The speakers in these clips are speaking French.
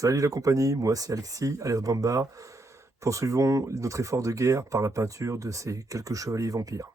Salut la compagnie, moi c'est Alexis, alias Bambar. Poursuivons notre effort de guerre par la peinture de ces quelques chevaliers vampires.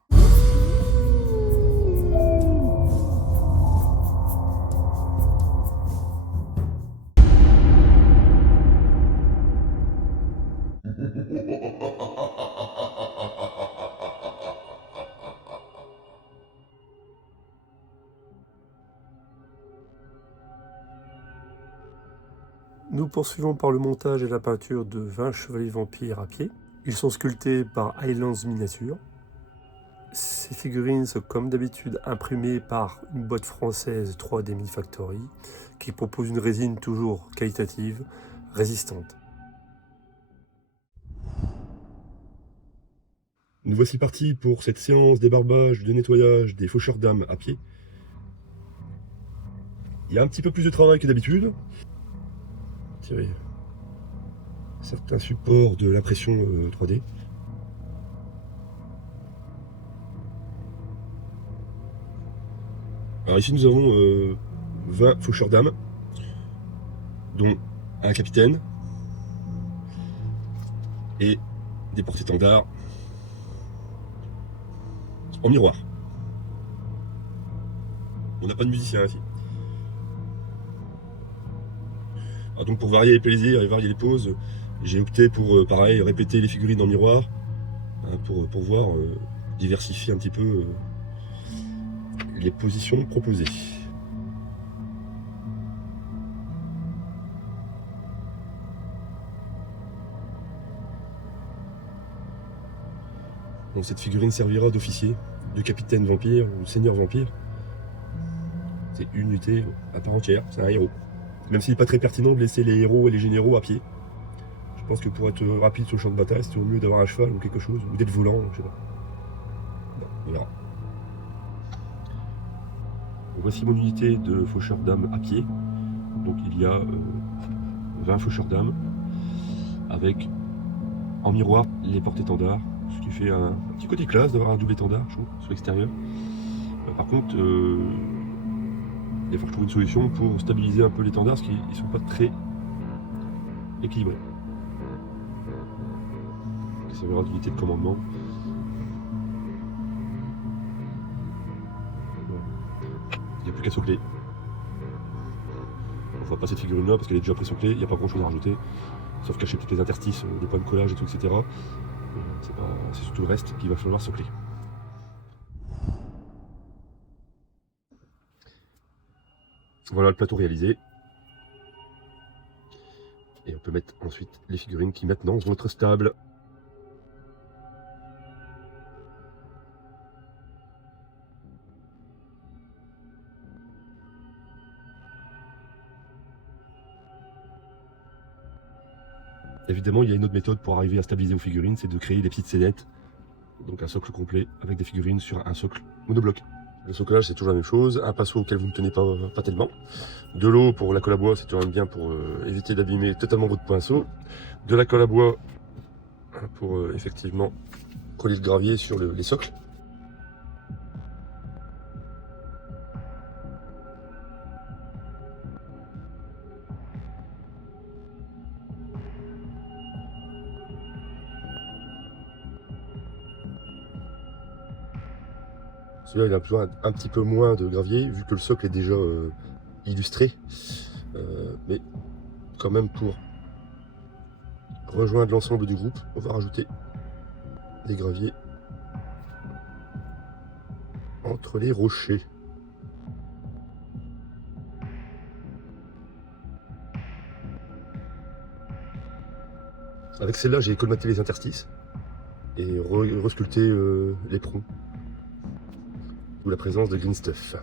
Nous poursuivons par le montage et la peinture de 20 chevaliers vampires à pied. Ils sont sculptés par Highlands Miniatures. Ces figurines sont comme d'habitude imprimées par une boîte française 3D Mini Factory qui propose une résine toujours qualitative, résistante. Nous voici partis pour cette séance débarbage, de nettoyage des faucheurs d'âmes à pied. Il y a un petit peu plus de travail que d'habitude. Tirer certains supports de l'impression 3D. Alors ici nous avons 20 faucheurs d'âmes, dont un capitaine et des porte-étendards en miroir. On n'a pas de musicien ici. Alors donc pour varier les plaisirs et varier les poses, j'ai opté pour pareil répéter les figurines en miroir pour pouvoir diversifier un petit peu les positions proposées. Donc cette figurine servira d'officier, de capitaine vampire ou seigneur vampire. C'est une unité à part entière, c'est un héros. Même s'il n'est pas très pertinent de laisser les héros et les généraux à pied. Je pense que pour être rapide sur le champ de bataille, c'est au mieux d'avoir un cheval ou quelque chose, ou d'être volant, je sais pas. Bon, on verra. Voici mon unité de faucheurs d'âmes à pied. Donc il y a 20 faucheurs d'âmes avec en miroir les porte-étendards, ce qui fait un petit côté classe d'avoir un double étendard, je trouve, sur l'extérieur. Par contre, il va falloir trouver une solution pour stabiliser un peu l'étendard, parce qu'ils ne sont pas très équilibrés. Ça servira d'unité de commandement. Il n'y a plus qu'à socler. On va passer cette figurine là parce qu'elle est déjà pré-soclée, il n'y a pas grand chose à rajouter, sauf cacher toutes les interstices, les points de collage et tout, etc. C'est surtout le reste qu'il va falloir socler. Voilà le plateau réalisé. Et on peut mettre ensuite les figurines qui maintenant vont être stables. Évidemment, il y a une autre méthode pour arriver à stabiliser vos figurines, c'est de créer des petites scénettes. Donc un socle complet avec des figurines sur un socle monobloc. Le soclage, c'est toujours la même chose. Un pinceau auquel vous ne tenez pas tellement. De l'eau pour la colle à bois, c'est toujours bien pour éviter d'abîmer totalement votre pinceau. De la colle à bois pour effectivement coller le gravier sur les socles. Celui-là, il a besoin un petit peu moins de gravier, vu que le socle est déjà illustré. Mais quand même, pour rejoindre l'ensemble du groupe, on va rajouter des graviers entre les rochers. Avec celle-là, j'ai colmaté les interstices et resculpté l'éperon. D'où la présence de Green Stuff.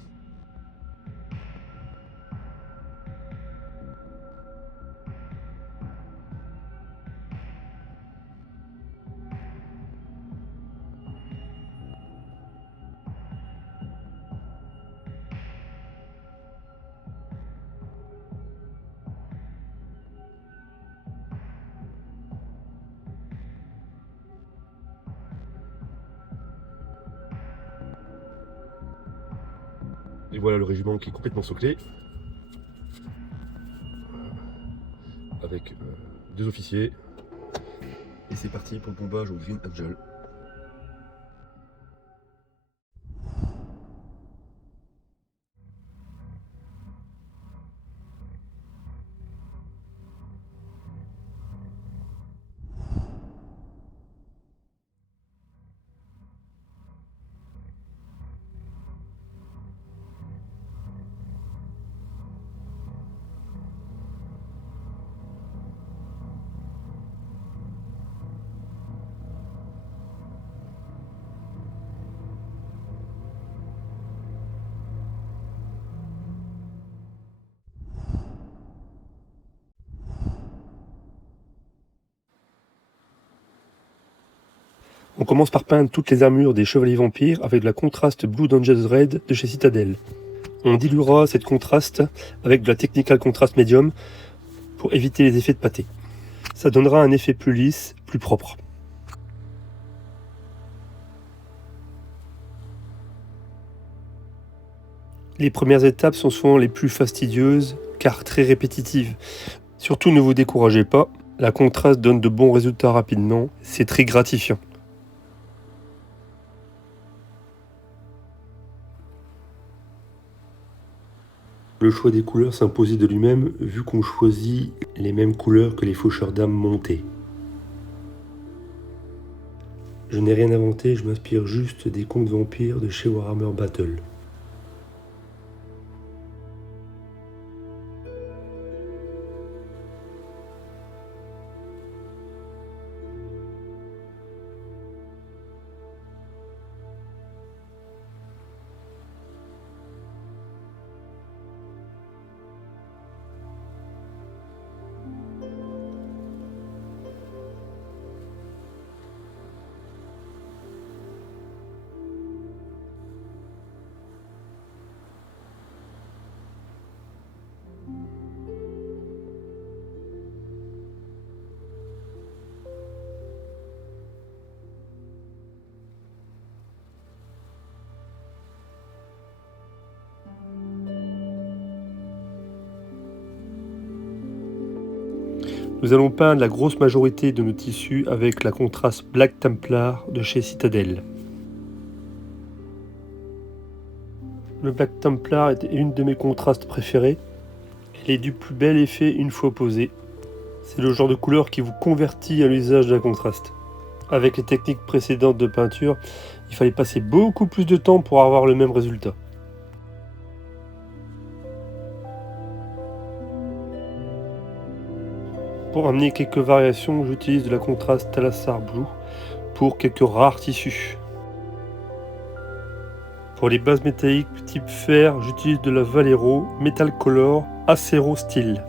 Et voilà le régiment qui est complètement soclé. avec 2 officiers. Et c'est parti pour le bombage au Green Angel. On commence par peindre toutes les armures des chevaliers vampires avec de la contraste Blood Angels Red de chez Citadel. On diluera cette contraste avec de la Technical Contrast Medium pour éviter les effets de pâté. Ça donnera un effet plus lisse, plus propre. Les premières étapes sont souvent les plus fastidieuses car très répétitives. Surtout ne vous découragez pas, la contraste donne de bons résultats rapidement, c'est très gratifiant. Le choix des couleurs s'imposait de lui-même vu qu'on choisit les mêmes couleurs que les faucheurs d'âmes montés. Je n'ai rien inventé, je m'inspire juste des contes vampires de chez Warhammer Battle. Nous allons peindre la grosse majorité de nos tissus avec la contraste Black Templar de chez Citadel. Le Black Templar est une de mes contrastes préférées. Elle est du plus bel effet une fois posée. C'est le genre de couleur qui vous convertit à l'usage d'un contraste. Avec les techniques précédentes de peinture, il fallait passer beaucoup plus de temps pour avoir le même résultat. Pour amener quelques variations, j'utilise de la contraste Talassar Blue pour quelques rares tissus. Pour les bases métalliques type fer, j'utilise de la Valero Metal Color Acero Steel.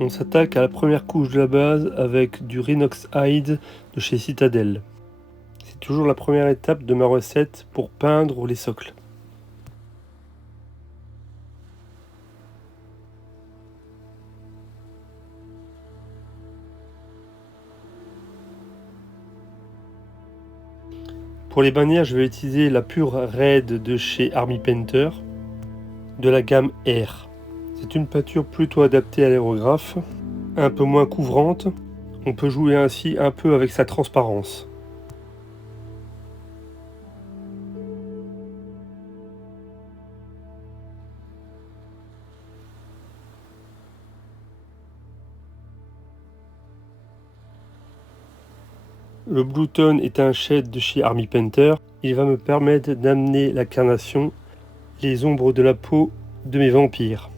On s'attaque à la première couche de la base avec du Rhinox Hide de chez Citadel. C'est toujours la première étape de ma recette pour peindre les socles. Pour les bannières, je vais utiliser la pure Red de chez Army Painter de la gamme R. C'est une peinture plutôt adaptée à l'aérographe, un peu moins couvrante. On peut jouer ainsi un peu avec sa transparence. Le Blue Tone est un shade de chez Army Painter. Il va me permettre d'amener la carnation, les ombres de la peau de mes vampires.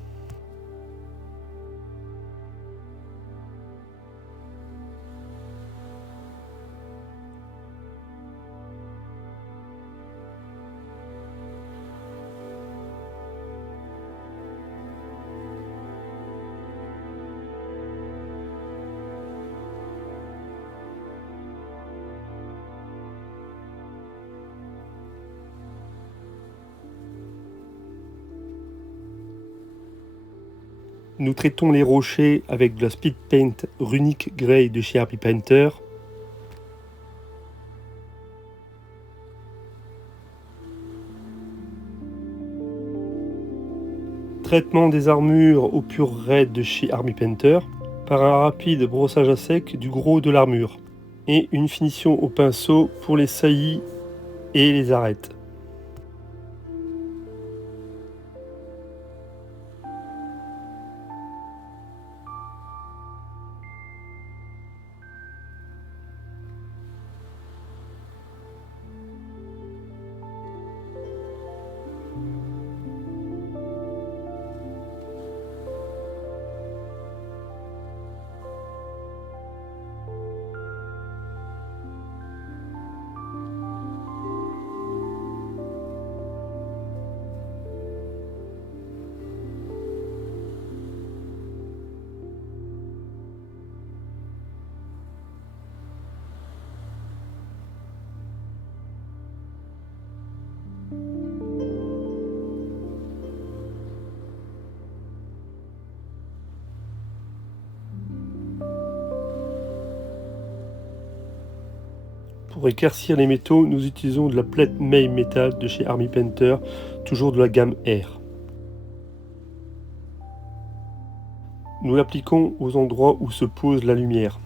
Nous traitons les rochers avec de la Speed Paint Runic Grey de chez Army Painter. Traitement des armures au pur raid de chez Army Painter par un rapide brossage à sec du gros de l'armure et une finition au pinceau pour les saillies et les arêtes. Pour éclaircir les métaux, nous utilisons de la Plate Mail Metal de chez Army Painter, toujours de la gamme R. Nous l'appliquons aux endroits où se pose la lumière.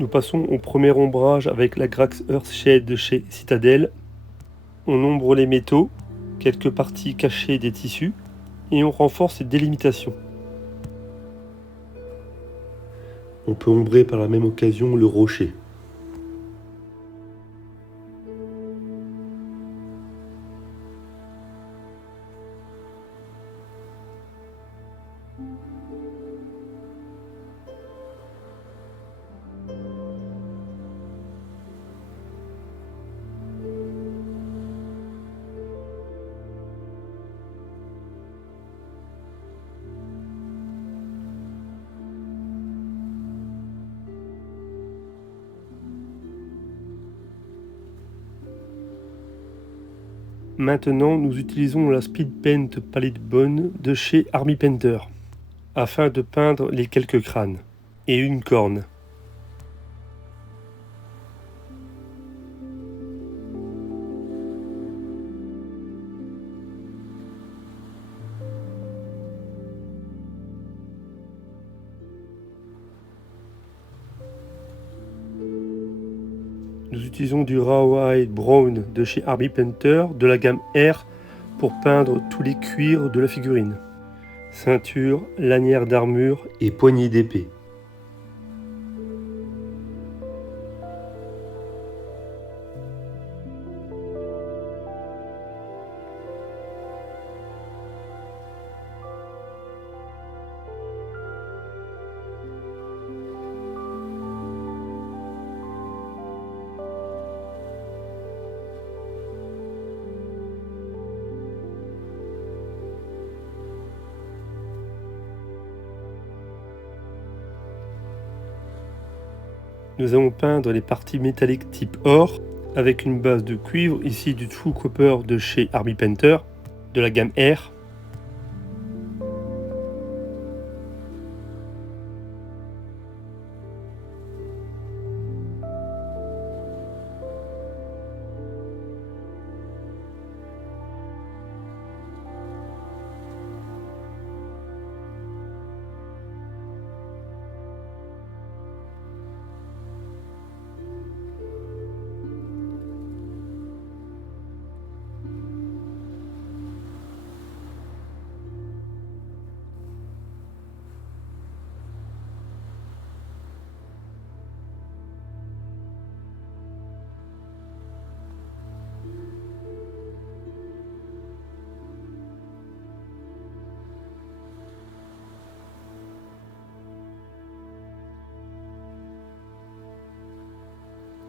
Nous passons au premier ombrage avec la Grax Earthshade de chez Citadel. On ombre les métaux, quelques parties cachées des tissus, et on renforce les délimitations. On peut ombrer par la même occasion le rocher. Maintenant, nous utilisons la Speed Paint Palette Bone de chez Army Painter, afin de peindre les quelques crânes, et une corne. Nous utilisons du Rawhide Brown de chez Army Painter de la gamme R pour peindre tous les cuirs de la figurine. Ceinture, lanière d'armure et poignée d'épée. Nous allons peindre les parties métalliques type or avec une base de cuivre, ici du True Copper de chez Army Painter, de la gamme R.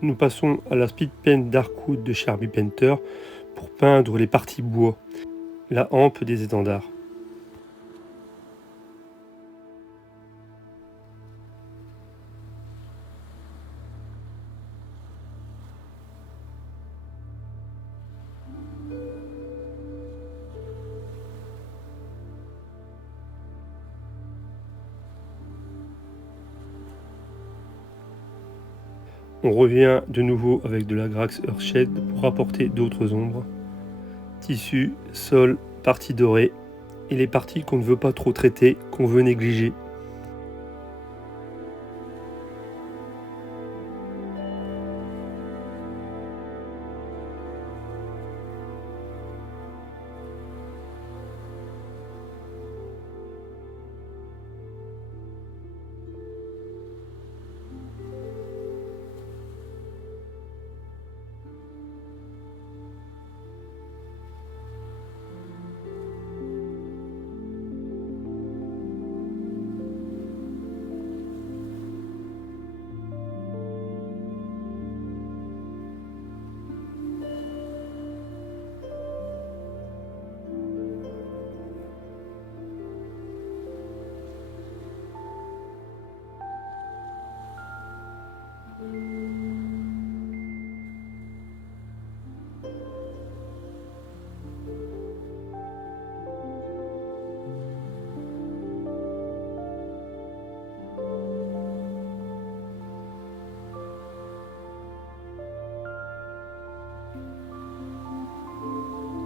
Nous passons à la Speed Pen Darkwood de chez Herbie Painter pour peindre les parties bois, la hampe des étendards. On revient de nouveau avec de la Grax Earthshade pour apporter d'autres ombres. Tissu, sol, partie dorée et les parties qu'on ne veut pas trop traiter, qu'on veut négliger.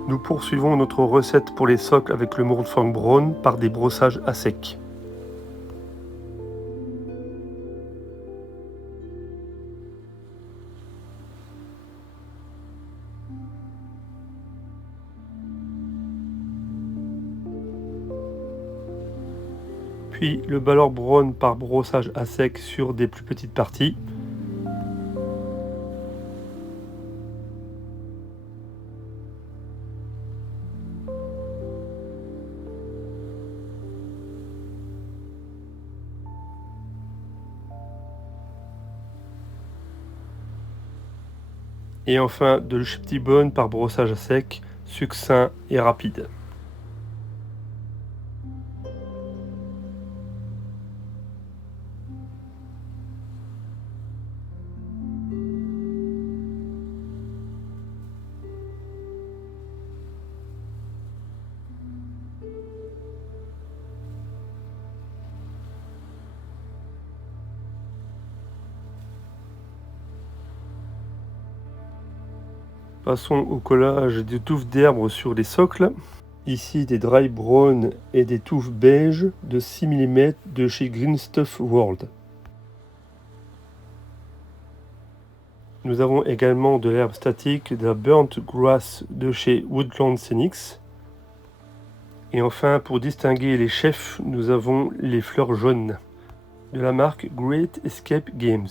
Nous poursuivons notre recette pour les socles avec le Moldfang Brown par des brossages à sec. Puis le Balor Brown par brossage à sec sur des plus petites parties. Et enfin de l'Ushptibone par brossage à sec, succinct et rapide. Passons au collage des touffes d'herbe sur les socles. Ici des dry brown et des touffes beige de 6 mm de chez Green Stuff World. Nous avons également de l'herbe statique, de la burnt grass de chez Woodland Scenics. Et enfin, pour distinguer les chefs, nous avons les fleurs jaunes de la marque Great Escape Games.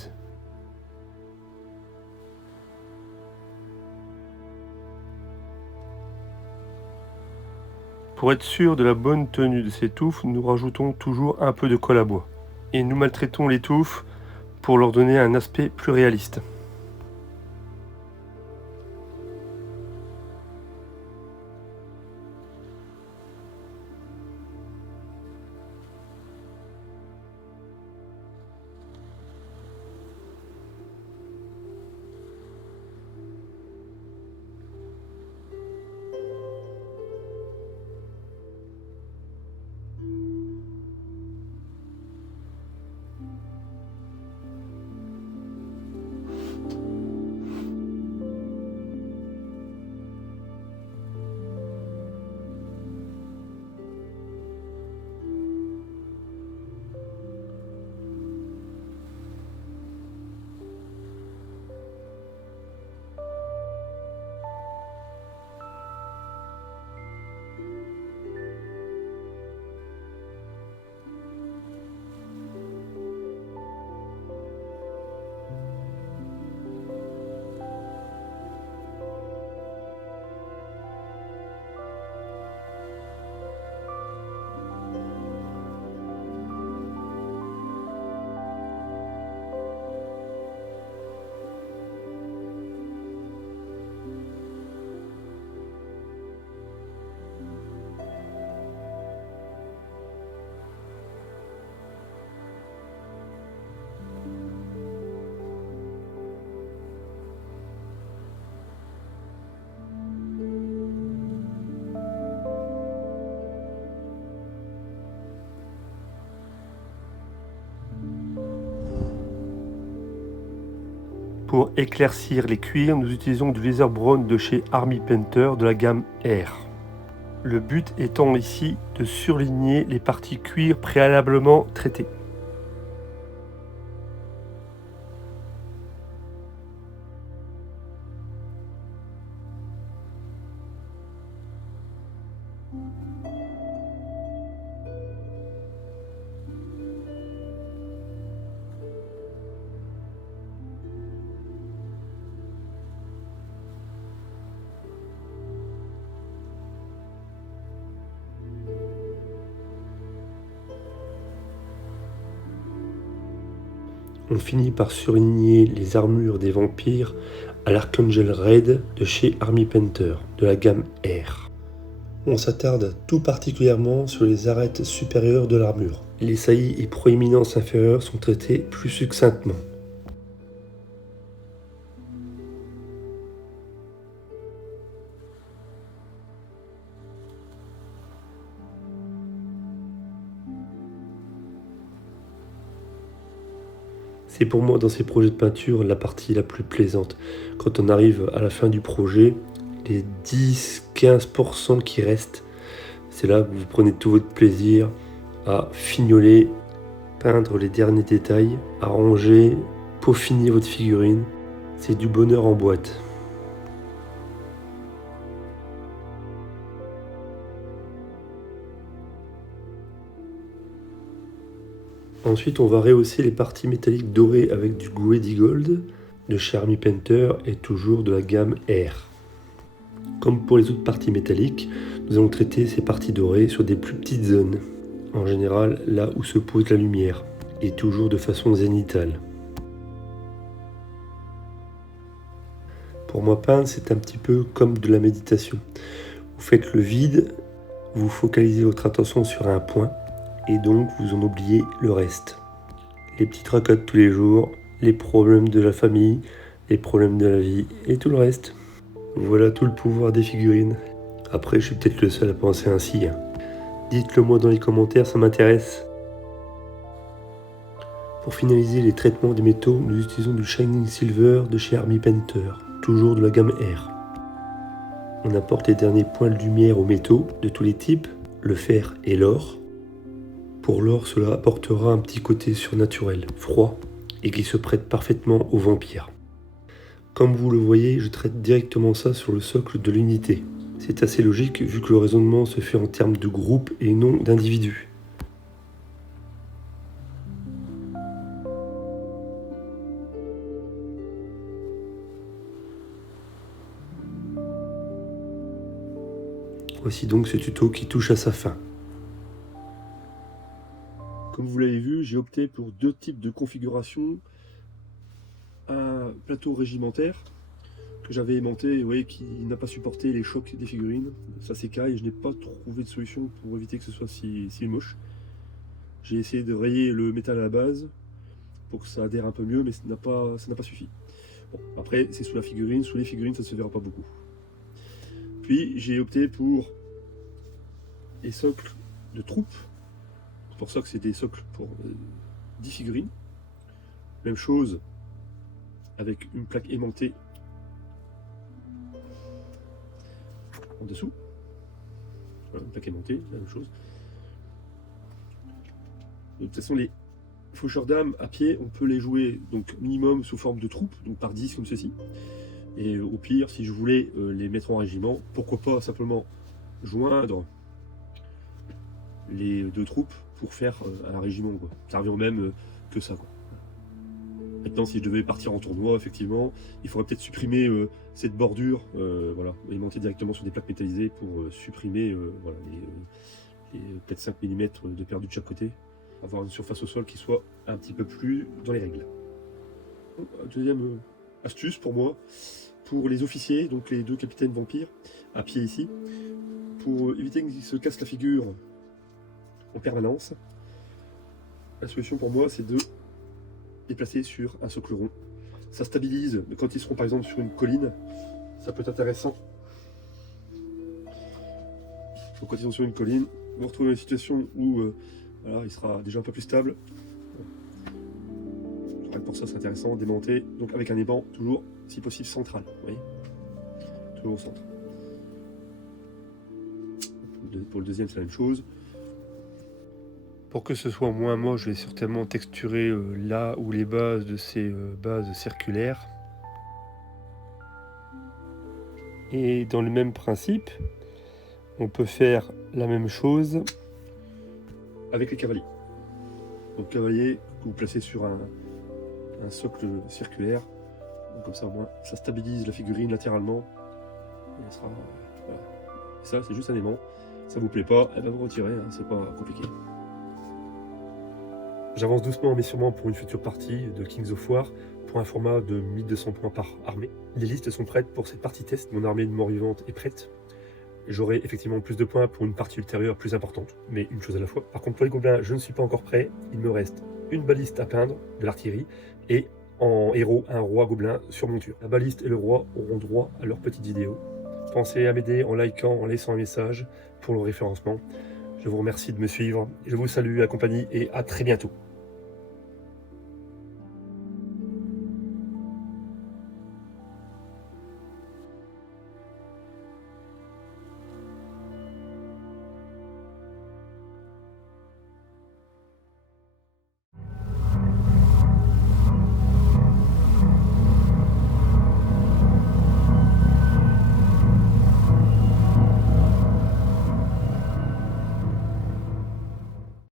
Pour être sûr de la bonne tenue de ces touffes, nous rajoutons toujours un peu de colle à bois. Et nous maltraitons les touffes pour leur donner un aspect plus réaliste. Pour éclaircir les cuirs, nous utilisons du laser brown de chez Army Painter de la gamme R. Le but étant ici de surligner les parties cuir préalablement traitées. On finit par surligner les armures des vampires à l'Archangel Red de chez Army Painter, de la gamme R. On s'attarde tout particulièrement sur les arêtes supérieures de l'armure. Les saillies et proéminences inférieures sont traitées plus succinctement. C'est pour moi dans ces projets de peinture la partie la plus plaisante. Quand on arrive à la fin du projet, les 10-15% qui restent, c'est là que vous prenez tout votre plaisir à fignoler, peindre les derniers détails, arranger, peaufiner votre figurine. C'est du bonheur en boîte. Ensuite, on va rehausser les parties métalliques dorées avec du Greedy Gold de chez Army Painter et toujours de la gamme R. Comme pour les autres parties métalliques, nous allons traiter ces parties dorées sur des plus petites zones, en général là où se pose la lumière, et toujours de façon zénithale. Pour moi, peindre, c'est un petit peu comme de la méditation. Vous faites le vide, vous focalisez votre attention sur un point, et donc vous en oubliez le reste. Les petits tracas de tous les jours, les problèmes de la famille, les problèmes de la vie et tout le reste. Voilà tout le pouvoir des figurines. Après, je suis peut-être le seul à penser ainsi. Dites-le moi dans les commentaires, ça m'intéresse. Pour finaliser les traitements des métaux, nous utilisons du Shining Silver de chez Army Painter, toujours de la gamme R. On apporte les derniers points de lumière aux métaux de tous les types, le fer et l'or. Pour l'or, cela apportera un petit côté surnaturel, froid, et qui se prête parfaitement aux vampires. Comme vous le voyez, je traite directement ça sur le socle de l'unité. C'est assez logique vu que le raisonnement se fait en termes de groupe et non d'individus. Voici donc ce tuto qui touche à sa fin. Comme vous l'avez vu, j'ai opté pour deux types de configuration. Un plateau régimentaire que j'avais aimanté, vous voyez, qui n'a pas supporté les chocs des figurines. Ça s'écaille et je n'ai pas trouvé de solution pour éviter que ce soit si moche. J'ai essayé de rayer le métal à la base pour que ça adhère un peu mieux, mais ça n'a pas suffi. Bon, après, c'est sous la figurine, sous les figurines, ça ne se verra pas beaucoup. Puis j'ai opté pour les socles de troupes. C'est pour ça que c'est des socles pour 10 figurines. Même chose avec une plaque aimantée en dessous. Voilà, une plaque aimantée, la même chose. De toute façon, les faucheurs d'âme à pied, on peut les jouer donc minimum sous forme de troupes, donc par 10 comme ceci. Et au pire, si je voulais les mettre en régiment, pourquoi pas simplement joindre les deux troupes pour faire un régiment, quoi. Ça revient au même que ça, quoi. Maintenant, si je devais partir en tournoi, effectivement, il faudrait peut-être supprimer cette bordure, voilà, et monter directement sur des plaques métallisées pour supprimer voilà, les peut-être 5 mm de perdu de chaque côté, avoir une surface au sol qui soit un petit peu plus dans les règles. Deuxième astuce pour moi, pour les officiers, donc les deux capitaines vampires à pied ici, pour éviter qu'ils se cassent la figure en permanence, la solution pour moi c'est de les placer sur un socle rond. Ça stabilise quand ils seront par exemple sur une colline, ça peut être intéressant. Donc quand ils sont sur une colline, vous vous retrouvez dans une situation où voilà, il sera déjà un peu plus stable. Il sera pour ça c'est intéressant, d'aimanter, donc avec un aimant toujours, si possible, central, vous voyez, toujours au centre. Pour le deuxième c'est la même chose. Pour que ce soit moins moche, je vais certainement texturer là où les bases de ces bases circulaires. Et dans le même principe, on peut faire la même chose avec les cavaliers. Donc cavalier que vous placez sur un socle circulaire. Donc, comme ça au moins ça stabilise la figurine latéralement. Et elle sera, voilà. Et ça c'est juste un aimant. Ça vous plaît pas, elle va vous retirer, hein, c'est pas compliqué. J'avance doucement mais sûrement pour une future partie de Kings of War pour un format de 1200 points par armée. Les listes sont prêtes pour cette partie test, mon armée de morts vivantes est prête. J'aurai effectivement plus de points pour une partie ultérieure plus importante, mais une chose à la fois. Par contre pour les gobelins, je ne suis pas encore prêt, il me reste une baliste à peindre, de l'artillerie, et en héros, un roi gobelin sur monture. La baliste et le roi auront droit à leur petite vidéo. Pensez à m'aider en likant, en laissant un message pour le référencement. Je vous remercie de me suivre, je vous salue, accompagne et à très bientôt.